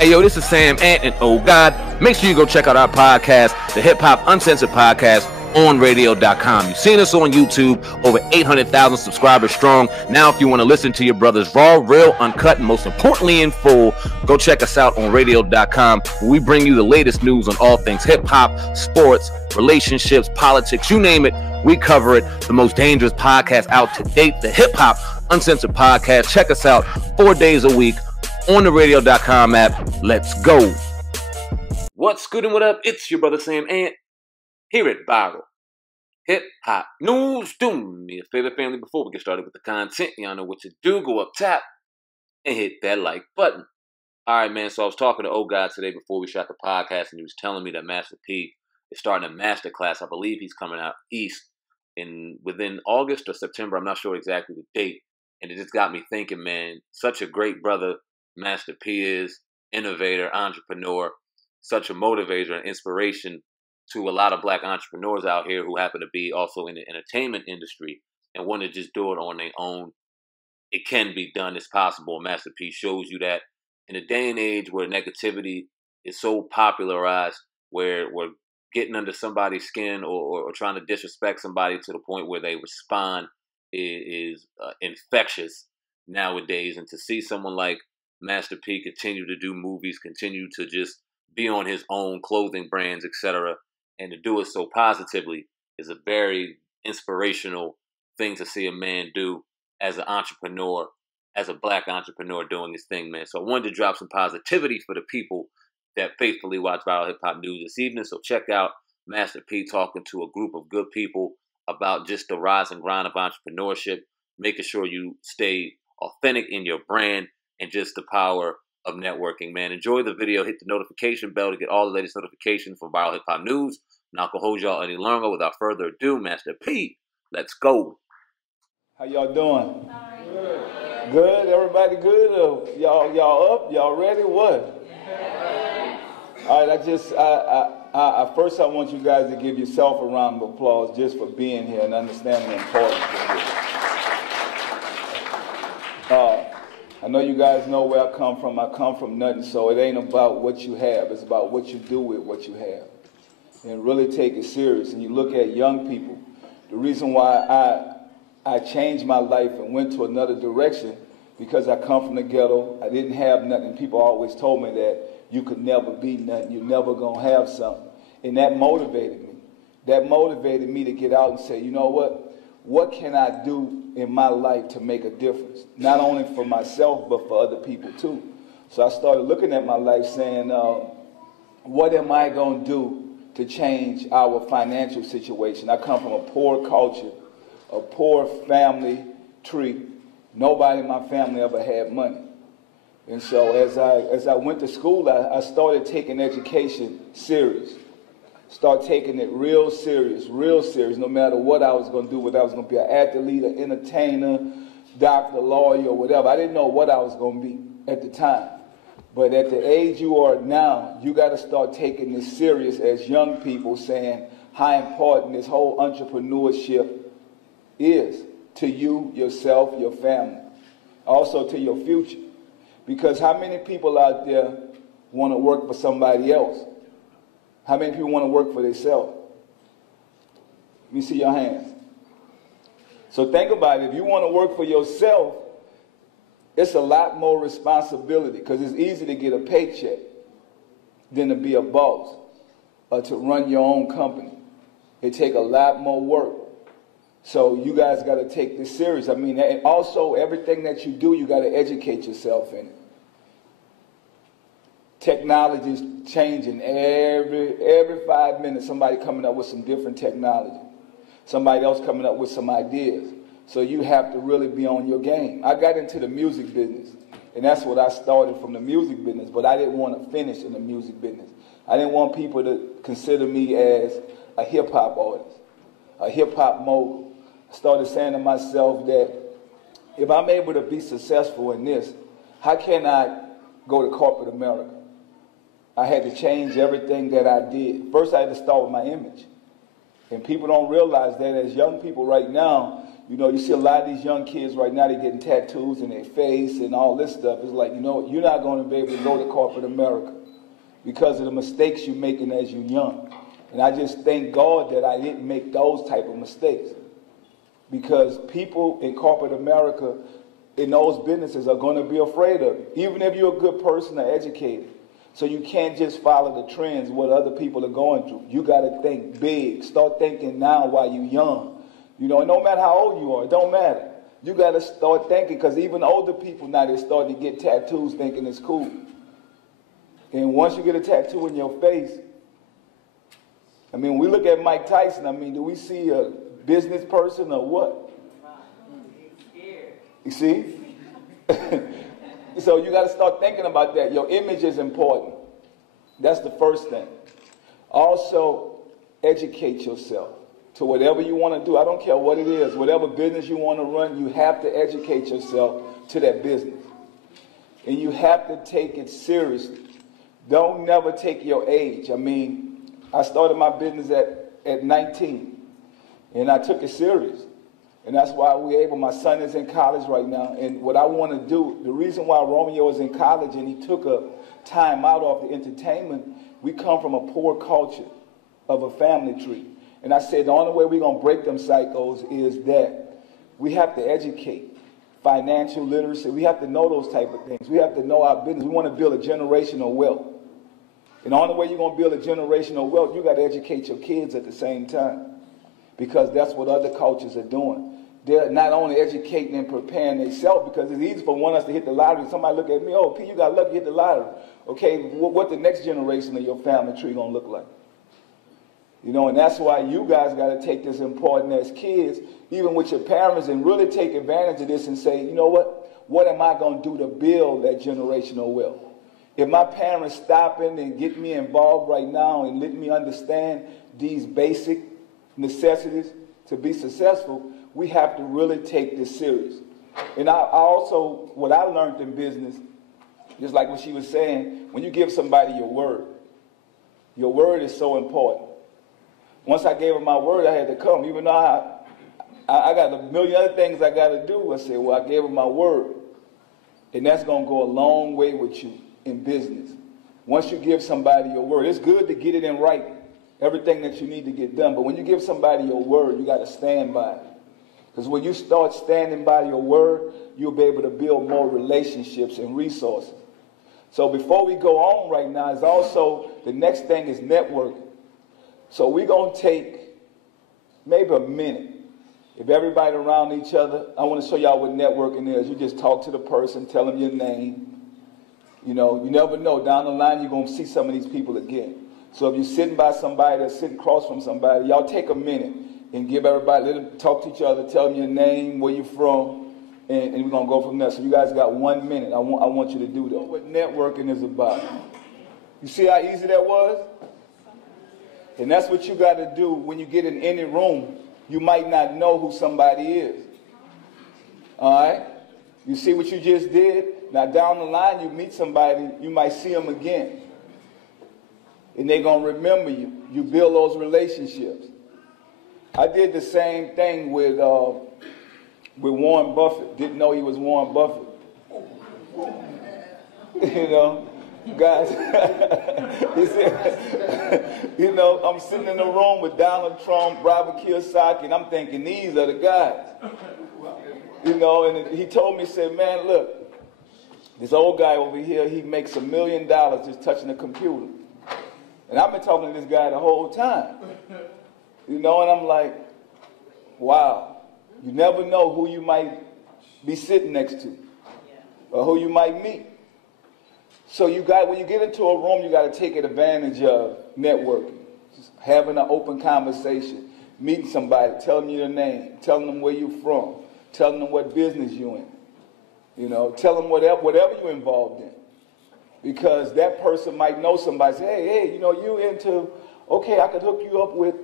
Hey, yo, this is Sam Ant, and oh, God, make sure you go check out our podcast, the Hip Hop Uncensored Podcast, on radio.com. You've seen us on YouTube, over 800,000 subscribers strong. Now, if you want to listen to your brothers raw, real, uncut, and most importantly in full, go check us out on radio.com, where we bring you the latest news on all things hip-hop, sports, relationships, politics, you name it, we cover it. The most dangerous podcast out to date, the Hip Hop Uncensored Podcast. Check us out 4 days a week on the radio.com app. Let's go. What's good and what up? It's your brother Sam Ant here at Viral Hip Hop News. Do me a favor, family, before we get started with the content. Y'all know what to do. Go up top and hit that like button. All right, man. So I was talking to old guy today before we shot the podcast, and he was telling me that Master P is starting a master class. I believe he's coming out east within August or September. I'm not sure exactly the date. And it just got me thinking, man, such a great brother Master P is, innovator, entrepreneur, such a motivator and inspiration to a lot of black entrepreneurs out here who happen to be also in the entertainment industry and want to just do it on their own. It can be done. It's possible. Master P shows you that in a day and age where negativity is so popularized, where we're getting under somebody's skin or trying to disrespect somebody to the point where they respond is infectious nowadays. And to see someone like Master P continue to do movies, continue to just be on his own clothing brands, etc., and to do it so positively is a very inspirational thing to see a man do as an entrepreneur, as a black entrepreneur doing his thing, man. So I wanted to drop some positivity for the people that faithfully watch Viral Hip Hop News this evening. So check out Master P talking to a group of good people about just the rise and grind of entrepreneurship, making sure you stay authentic in your brand, and just the power of networking, man. Enjoy the video. Hit the notification bell to get all the latest notifications from Viral Hip Hop News. Not gonna hold y'all any longer. Without further ado, Master P, let's go. How y'all doing? Good. Everybody good? Y'all up? Y'all ready? What? All right. First I want you guys to give yourself a round of applause just for being here and understanding the importance of this. I know you guys know where I come from. I come from nothing, so it ain't about what you have. It's about what you do with what you have. And really take it serious. And you look at young people, the reason why I changed my life and went to another direction, because I come from the ghetto. I didn't have nothing. People always told me that you could never be nothing. You're never going to have something. And that motivated me. That motivated me to get out and say, you know what? What can I do in my life to make a difference? Not only for myself, but for other people too. So I started looking at my life saying, what am I going to do to change our financial situation? I come from a poor culture, a poor family tree. Nobody in my family ever had money. And so as I went to school, I started taking education serious. Start taking it real serious, no matter what I was going to do, whether I was going to be an athlete, an entertainer, doctor, lawyer, or whatever. I didn't know what I was going to be at the time. But at the age you are now, you got to start taking this serious as young people, saying how important this whole entrepreneurship is to you, yourself, your family, also to your future. Because how many people out there want to work for somebody else? How many people want to work for themselves? Let me see your hands. So think about it. If you want to work for yourself, it's a lot more responsibility, because it's easy to get a paycheck than to be a boss or to run your own company. It takes a lot more work. So you guys got to take this serious. I mean, and also everything that you do, you got to educate yourself in it. Technology is changing. Every 5 minutes, somebody coming up with some different technology. Somebody else coming up with some ideas. So you have to really be on your game. I got into the music business, and that's what I started from the music business, but I didn't want to finish in the music business. I didn't want people to consider me as a hip-hop artist, a hip-hop mogul. I started saying to myself that if I'm able to be successful in this, how can I go to corporate America? I had to change everything that I did. First, I had to start with my image. And people don't realize that as young people right now, You know, you see a lot of these young kids right now, they're getting tattoos in their face and all this stuff. It's like, you know, you're not going to be able to go to corporate America because of the mistakes you're making as you're young. And I just thank God that I didn't make those type of mistakes, because people in corporate America in those businesses are going to be afraid of it, even if you're a good person or educated. So you can't just follow the trends, what other people are going through. You got to think big. Start thinking now while you're young. You know, no matter how old you are, it don't matter. You got to start thinking, because even older people now, they're starting to get tattoos thinking it's cool. And once you get a tattoo in your face, I mean, when we look at Mike Tyson, I mean, do we see a business person or what? You see? So you got to start thinking about that. Your image is important. That's the first thing. Also, educate yourself to whatever you want to do. I don't care what it is. Whatever business you want to run, you have to educate yourself to that business. And you have to take it seriously. Don't never take your age. I mean, I started my business at 19, and I took it serious. And that's why we're able, my son is in college right now, and what I want to do, the reason why Romeo is in college and he took a time out of the entertainment, we come from a poor culture of a family tree. And I said the only way we're going to break them cycles is that we have to educate. Financial literacy, we have to know those type of things. We have to know our business. We want to build a generational wealth. And the only way you're going to build a generational wealth, you got to educate your kids at the same time, because that's what other cultures are doing. They're not only educating and preparing themselves, because it's easy for one of us to hit the lottery. Somebody look at me, oh, P, you got lucky to hit the lottery. Okay, what the next generation of your family tree going to look like? You know, and that's why you guys got to take this important as kids, even with your parents, and really take advantage of this and say, you know what am I going to do to build that generational wealth? If my parents stopping and get me involved right now and let me understand these basic necessities to be successful, we have to really take this serious. And I also, what I learned in business, just like what she was saying, when you give somebody your word is so important. Once I gave her my word, I had to come. Even though I got a million other things I got to do, I said, well, I gave her my word. And that's going to go a long way with you in business. Once you give somebody your word, it's good to get it in writing, everything that you need to get done. But when you give somebody your word, you got to stand by it. Because when you start standing by your word, you'll be able to build more relationships and resources. So before we go on right now, is also the next thing is networking. So we're going to take maybe a minute. If everybody around each other, I want to show y'all what networking is. You just talk to the person, tell them your name. You know, you never know. Down the line, you're going to see some of these people again. So if you're sitting by somebody or sitting across from somebody, y'all take a minute and give everybody, let them talk to each other, tell them your name, where you're from, and we're going to go from there. So you guys got 1 minute. I want you to do that. What networking is about. You see how easy that was? And that's what you got to do when you get in any room. You might not know who somebody is. All right? You see what you just did? Now down the line, you meet somebody, you might see them again. And they're going to remember you. You build those relationships. I did the same thing with Warren Buffett. Didn't know he was Warren Buffett. You know, guys, he said, you know, I'm sitting in the room with Donald Trump, Robert Kiyosaki, and I'm thinking, these are the guys. You know, and he told me, he said, man, look, this old guy over here, he makes $1 million just touching a computer. And I've been talking to this guy the whole time. You know, and I'm like, wow. You never know who you might be sitting next to or who you might meet. So when you get into a room, you got to take advantage of networking. Just having an open conversation, meeting somebody, telling them your name, telling them where you're from, telling them what business you're in. You know, tell them whatever you're involved in. Because that person might know somebody, say, hey, you know, you into, okay, I could hook you up with.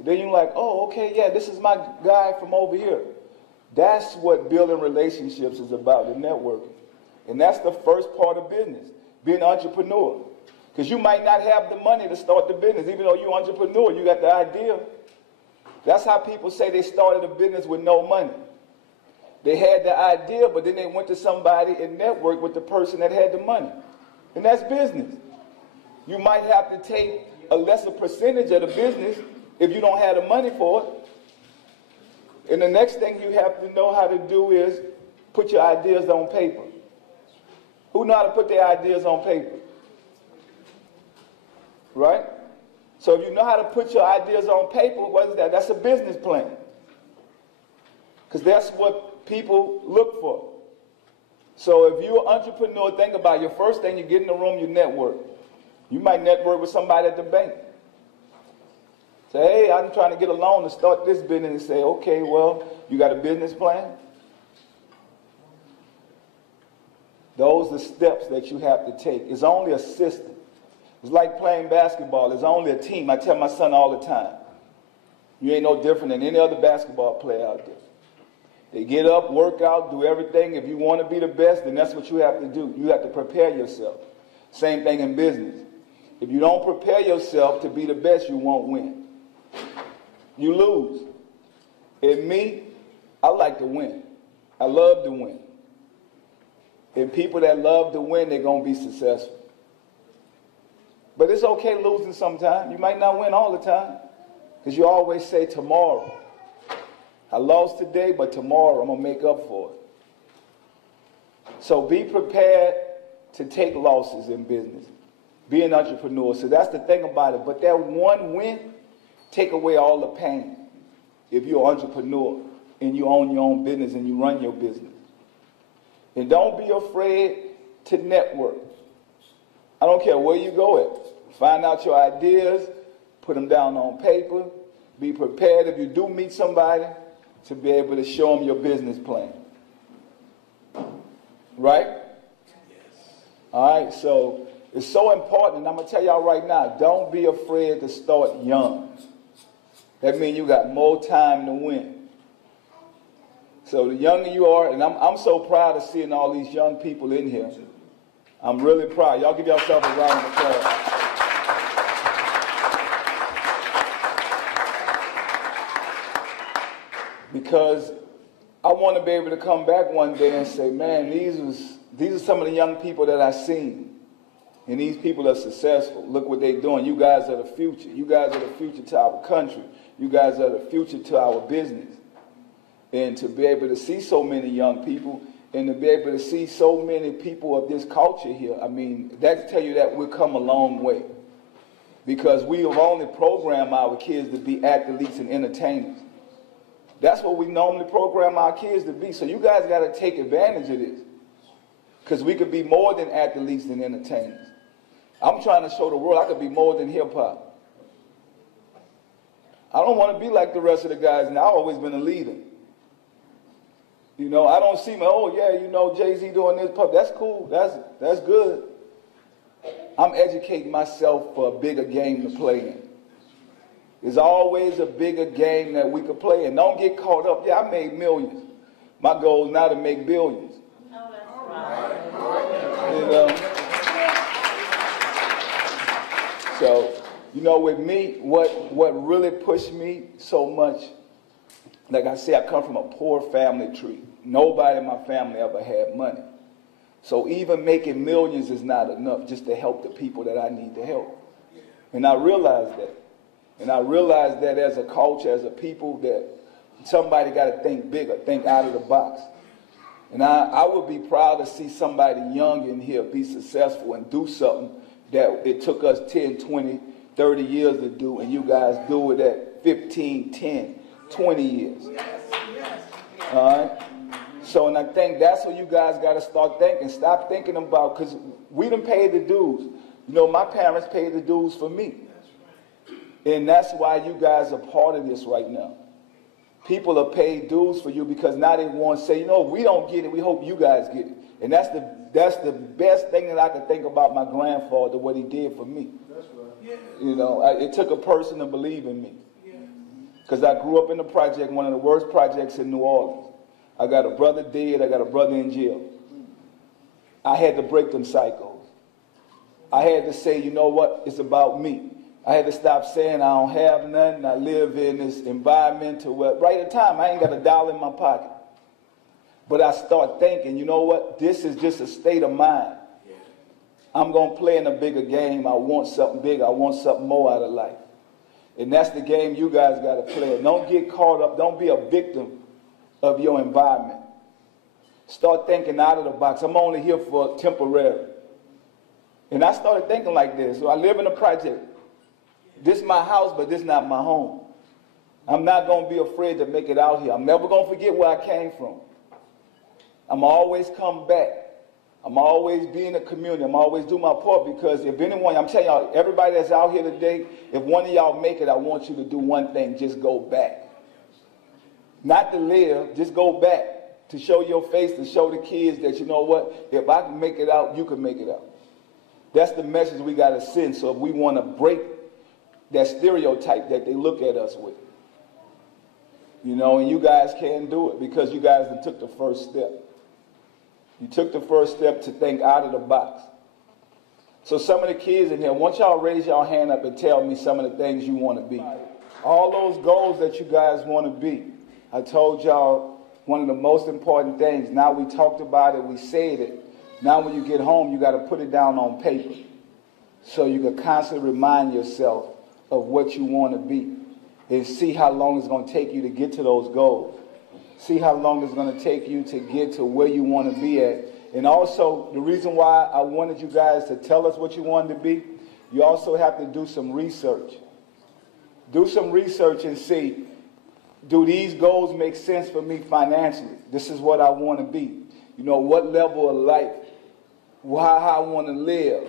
Then you're like, oh, okay, yeah, this is my guy from over here. That's what building relationships is about, the networking. And that's the first part of business, being an entrepreneur. Because you might not have the money to start the business. Even though you're an entrepreneur, you got the idea. That's how people say they started a business with no money. They had the idea, but then they went to somebody and networked with the person that had the money. And that's business. You might have to take a lesser percentage of the business if you don't have the money for it. And the next thing you have to know how to do is put your ideas on paper. Who know how to put their ideas on paper? Right? So if you know how to put your ideas on paper, what is that? That's a business plan. Because that's what people look for. So if you're an entrepreneur, think about it. Your first thing, you get in the room, you network. You might network with somebody at the bank. Say, hey, I'm trying to get a loan to start this business. And say, okay, well, you got a business plan? Those are steps that you have to take. It's only a system. It's like playing basketball. It's only a team. I tell my son all the time, you ain't no different than any other basketball player out there. They get up, work out, do everything. If you want to be the best, then that's what you have to do. You have to prepare yourself. Same thing in business. If you don't prepare yourself to be the best, you won't win. You lose. And me, I like to win. I love to win. And people that love to win, they're going to be successful. But it's okay losing sometimes. You might not win all the time. Because you always say tomorrow. I lost today, but tomorrow I'm going to make up for it. So be prepared to take losses in business. Be an entrepreneur. So that's the thing about it. But that one win, take away all the pain. If you're an entrepreneur and you own your own business and you run your business. And don't be afraid to network. I don't care where you go at. Find out your ideas, put them down on paper. Be prepared if you do meet somebody to be able to show them your business plan. Right? Yes. All right, so it's so important. And I'm going to tell y'all right now, don't be afraid to start young. That means you got more time to win. So the younger you are, and I'm so proud of seeing all these young people in here. I'm really proud. Y'all give yourself a round of applause. Because I want to be able to come back one day and say, man, these are some of the young people that I've seen. And these people are successful. Look what they're doing. You guys are the future. You guys are the future to our country. You guys are the future to our business. And to be able to see so many young people and to be able to see so many people of this culture here, I mean, that tell you that we've come a long way. Because we have only programmed our kids to be athletes and entertainers. That's what we normally program our kids to be. So you guys got to take advantage of this. Because we could be more than athletes and entertainers. I'm trying to show the world I could be more than hip-hop. I don't want to be like the rest of the guys, and I've always been a leader. You know, I don't see oh yeah, you know, Jay-Z doing this, that's cool, that's good. I'm educating myself for a bigger game to play in. There's always a bigger game that we could play in. Don't get caught up. Yeah, I made millions. My goal is now to make billions. Oh, that's right. You know? So, you know, with me, what really pushed me so much, like I said, I come from a poor family tree. Nobody in my family ever had money. So even making millions is not enough just to help the people that I need to help. And I realized that. And I realized that as a culture, as a people, that somebody got to think bigger, think out of the box. And I would be proud to see somebody young in here be successful and do something that it took us 10, 20, 30 years to do, and you guys do it at 15, 10, 20 years. All right? So, and I think that's what you guys got to start thinking. Stop thinking about, because we done paid the dues. You know, my parents paid the dues for me. And that's why you guys are part of this right now. People are paid dues for you because now they want to say, you know, we don't get it, we hope you guys get it. And that's the best thing that I can think about my grandfather, what he did for me. That's right. You know, it took a person to believe in me. Because I grew up in the project, one of the worst projects in New Orleans. I got a brother dead, I got a brother in jail. I had to break them cycles. I had to say, you know what, it's about me. I had to stop saying I don't have nothing. I live in this environment to where, right at the time, I ain't got $1 in my pocket. But I start thinking, you know what? This is just a state of mind. I'm going to play in a bigger game. I want something bigger. I want something more out of life. And that's the game you guys got to play. Don't get caught up. Don't be a victim of your environment. Start thinking out of the box. I'm only here for temporary. And I started thinking like this. So I live in a project. This is my house, but this is not my home. I'm not going to be afraid to make it out here. I'm never going to forget where I came from. I'm always come back. I'm always be in the community. I'm always do my part, because if anyone, I'm telling y'all, everybody that's out here today, if one of y'all make it, I want you to do one thing. Just go back. Not to live, just go back to show your face, to show the kids that, you know what, if I can make it out, you can make it out. That's the message we got to send. So if we want to break that stereotype that they look at us with, you know, and you guys can't do it because you guys done took the first step. You took the first step to think out of the box. So some of the kids in here, once y'all raise your hand up and tell me some of the things you want to be. All those goals that you guys want to be. I told y'all one of the most important things. Now we talked about it, we said it. Now when you get home, you got to put it down on paper so you can constantly remind yourself of what you want to be and see how long it's going to take you to get to those goals. See how long it's going to take you to get to where you want to be at. And also, the reason why I wanted you guys to tell us what you wanted to be, you also have to do some research. Do some research and see, do these goals make sense for me financially? This is what I want to be. You know, what level of life? How I want to live?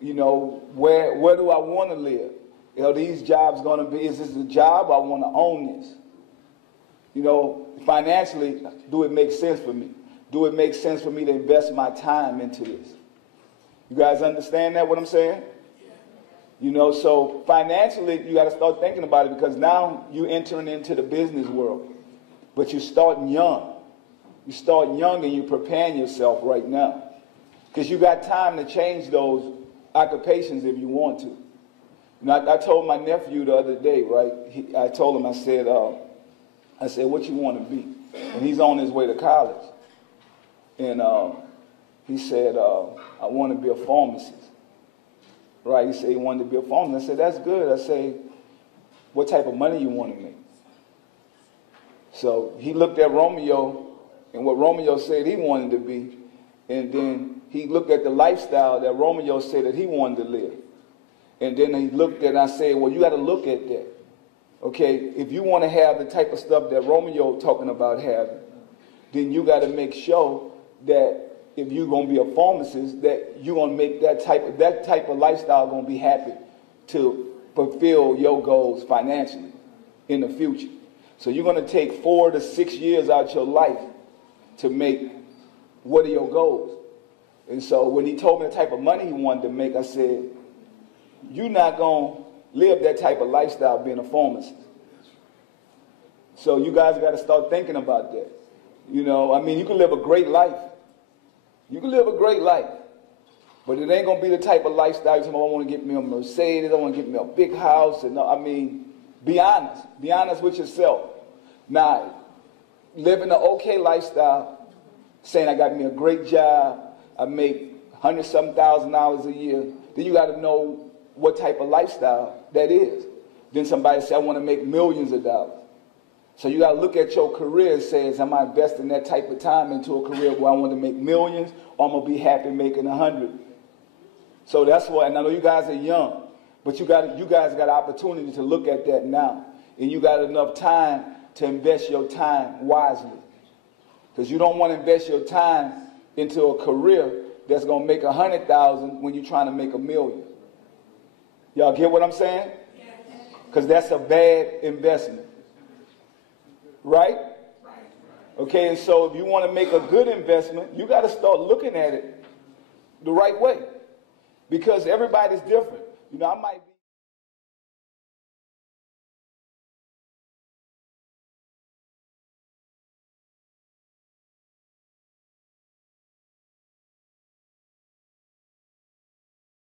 You know, where do I want to live? You know, these jobs going to be, is this a job? I want to own this. You know, financially, do it make sense for me? Do it make sense for me to invest my time into this? You guys understand that, what I'm saying? You know, so financially, you got to start thinking about it, because now you're entering into the business world. But you're starting young. You start young and you're preparing yourself right now. Because you got time to change those occupations if you want to. You know, I told my nephew the other day, right? I told him, I said, what you want to be? And he's on his way to college. And he said, I want to be a pharmacist. Right? He said he wanted to be a pharmacist. I said, that's good. I said, what type of money you want to make? So he looked at Romeo and what Romeo said he wanted to be. And then he looked at the lifestyle that Romeo said that he wanted to live. And then he looked at it and I said, well, you got to look at that. Okay, if you want to have the type of stuff that Romeo talking about having, then you got to make sure that if you're going to be a pharmacist, that you're going to make that type of lifestyle going to be happy to fulfill your goals financially in the future. So you're going to take 4 to 6 years out your life to make what are your goals. And so when he told me the type of money he wanted to make, I said, you're not going to live that type of lifestyle being a pharmacist. So you guys got to start thinking about that. You know, I mean, you can live a great life. You can live a great life. But it ain't going to be the type of lifestyle you say, oh, I want to get me a Mercedes, I want to get me a big house. And I mean, be honest. Be honest with yourself. Now, living an okay lifestyle, saying I got me a great job, I make $100,000 a year, then you got to know what type of lifestyle that is. Then somebody say, I want to make millions of dollars. So you got to look at your career and say, am I investing that type of time into a career where I want to make millions, or I'm going to be happy making 100? So that's why, and I know you guys are young, but you guys got an opportunity to look at that now. And you got enough time to invest your time wisely. Because you don't want to invest your time into a career that's going to make 100,000 when you're trying to make $1 million. Y'all get what I'm saying? Because that's a bad investment. Right? Okay, and so if you want to make a good investment, you got to start looking at it the right way. Because everybody's different. You know, I might be